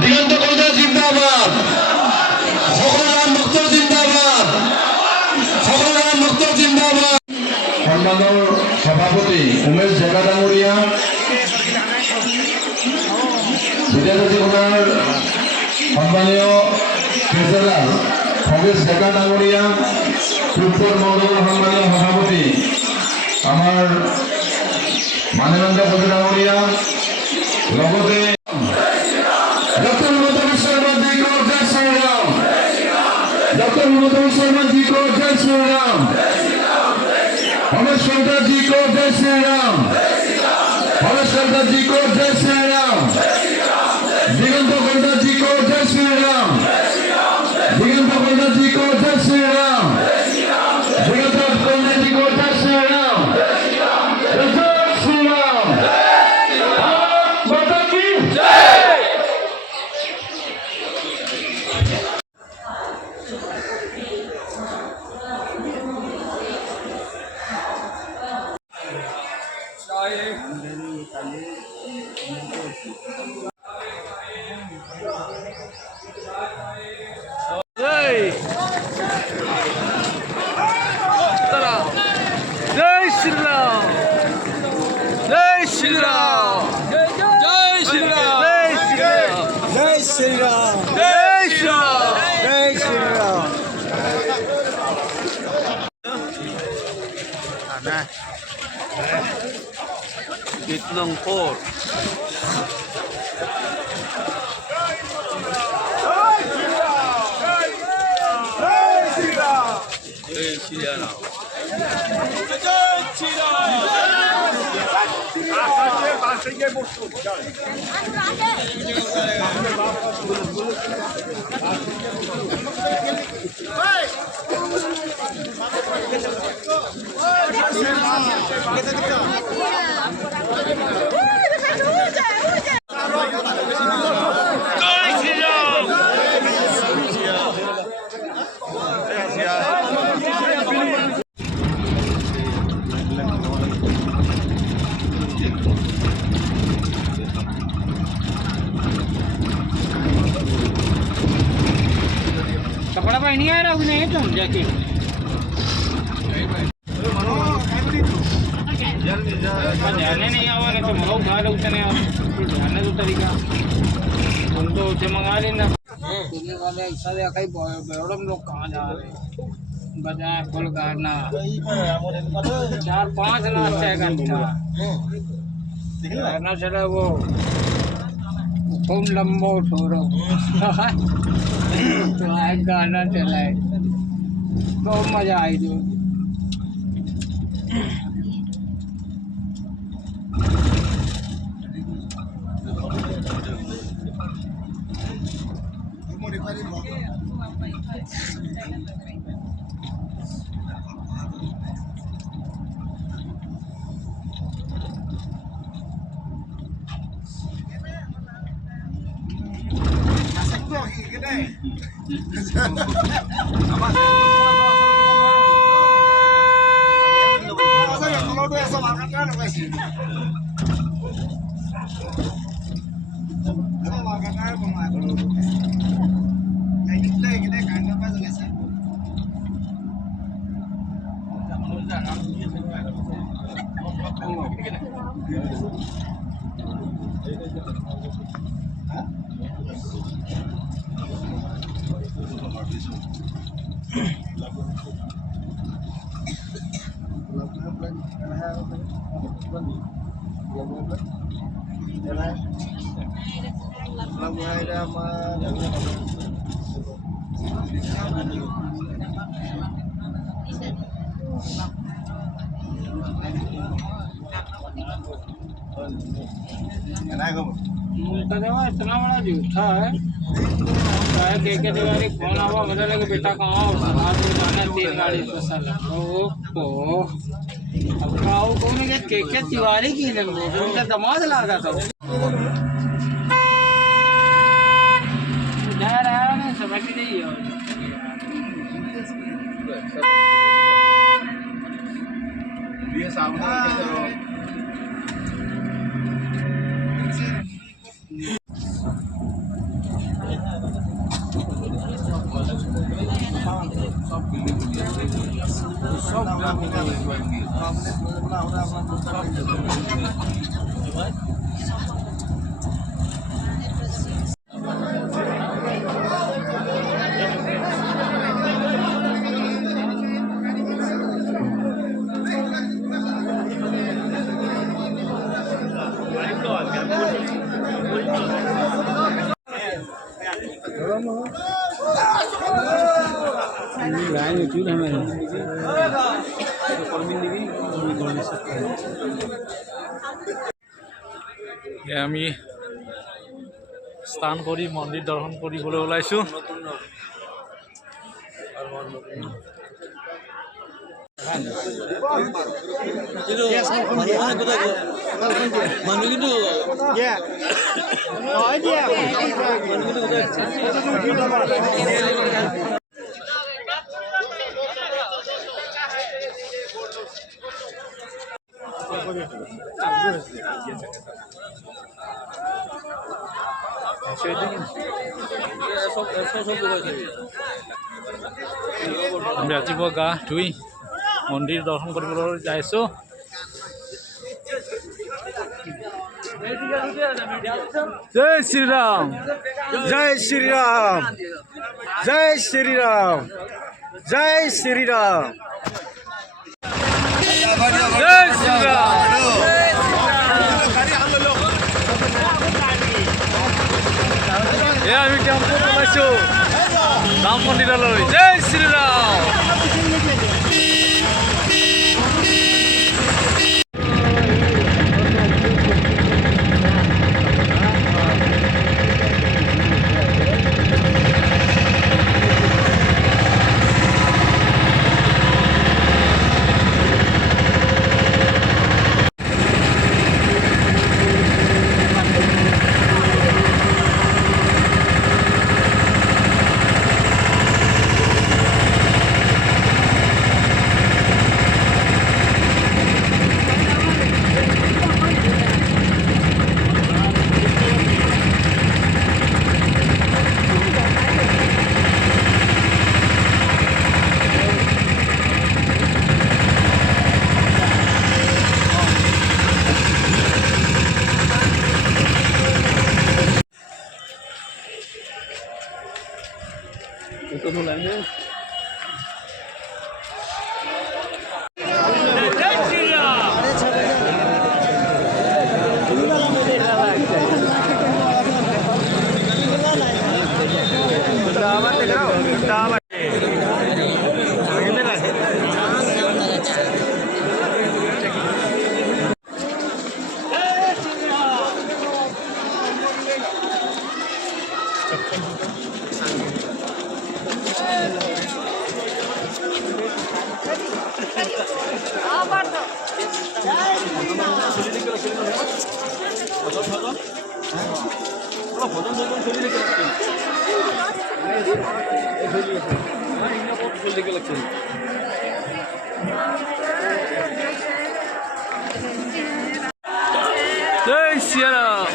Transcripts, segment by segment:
দিগন্ত কলিতা জিন্দাবাদ, সকল রাম ভক্ত জিন্দাবাদ, সকল রাম ভক্ত জিন্দাবাদ। সন্মানৰ সভাপতি উমেশ ডেকা ডাঙৰীয়া, বিদ্যাৰ্থীখনৰ সন্মানীয় ট্ৰেজাৰাৰ খগেশ ডেকা ডাঙৰীয়া, পূৰ্বৰ মণ্ডলৰ সন্মানীয় সভাপতি আমাৰ মানৱেন্দ্ৰ ডেকা ডাঙৰীয়া, লগতে डॉक्टर हिमंत बिश्व शर्मा जी को जय श्री राम, डॉक्टर हिमंत बिश्व शर्मा जी को जय श्री राम, रमेश शंकर जी को जय श्री राम, रमेश शंकर जी को जय श्री राम, दिगंत गोंडा जी को जय श्री राम, दिगंत गोंडा जी को जय श्री राम, दिगंत गोंडा जी को जय श्री राम, जय श्री राम, माता की जय। जय श्री राम, जय श्री राम, जय श्री राम, जय श्री राम, जय श्री राम, जय श्री राम, जय Shri Ram. Bitnangpur. Jai Shri Ram. कपड़ा पहनी आ रहा उसने तुम जाके जाने नहीं आवा ना तो मरो खा लो उतने जाने तो तरीका तुम तो उसे मंगा लेना तुमने वाले ऐसा देखा ही बड़म लोग कहाँ जा रहे बजाय फुल गाना 4-5 नाश्ता घंटा करना चला वो तुम लंबो छोड़ो तो एक गाना चला है तो मजा आई जो इतना बड़ा झूठा है के तिवारी फोन आवा मतलब लगे बेटा कहाँ हो आज जाना 3 गाड़ी स्पेशल ओ अब आओ कौन के तिवारी की उनका दमाद लगा था जा रहा है समझ नहीं है ये सामने আমি স্নান কৰি মন্দিৰ দৰ্শন কৰিবলৈ ওলাইছোঁ। আমি ৰাতিপুৱা গা ধুই মন্দিৰ দৰ্শন কৰিবলৈ যাইছোঁ। জয় শ্ৰীৰাম, जय श्री राम, जय श्री राम, जय श्री राम। জয় শ্ৰীৰাম। এয়া আমি টেম্পোত ওলাইছোঁ ৰাম মন্দিৰলৈ। জয় শ্ৰীৰাম। जय सिया राम।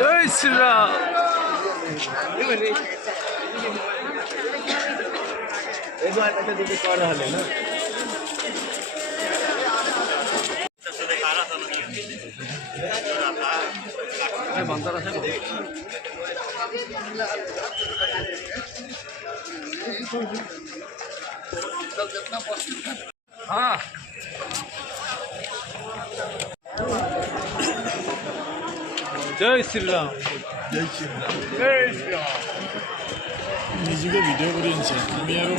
जय श्री राम। एक बार ऐसे देखिए कर रहा है ना। हाँ जय श्री राम। जय श्री राम। जय श्री राम। নিজকে ভিডিও কৰি আনিছে আমি আৰু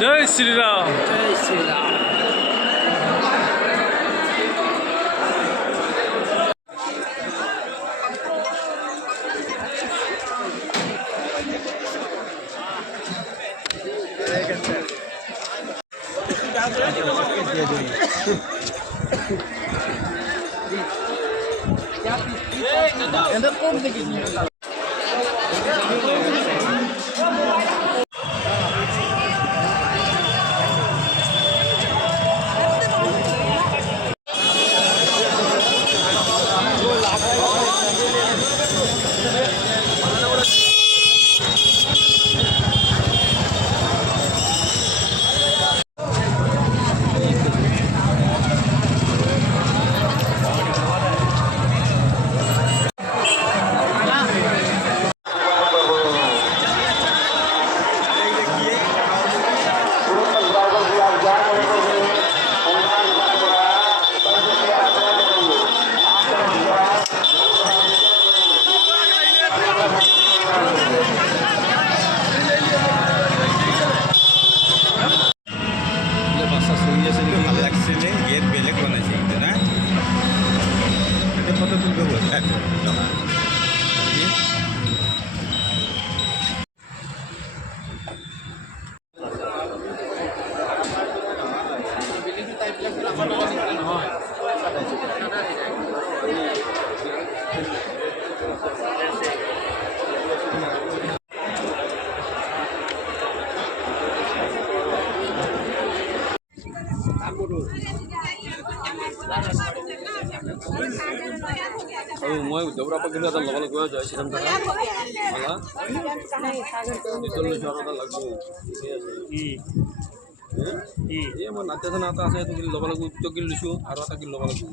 जय श्री राम। जय श्री राम। গেট বেলেগ বনাইছে কিন্তু না ফটো তুলব আৰু মই দেউৰাৰ পৰা কিন্তু এটা ল'ব লাগিব জয় শ্ৰীৰাম থকা মালা নিজৰ লৈছোঁ আৰু এটা লাগিব এই মই নাট্য এটা আছে সেইটো ল'ব লাগিব দুটা কিলো লৈছোঁ আৰু এটা কিলো ল'ব লাগিব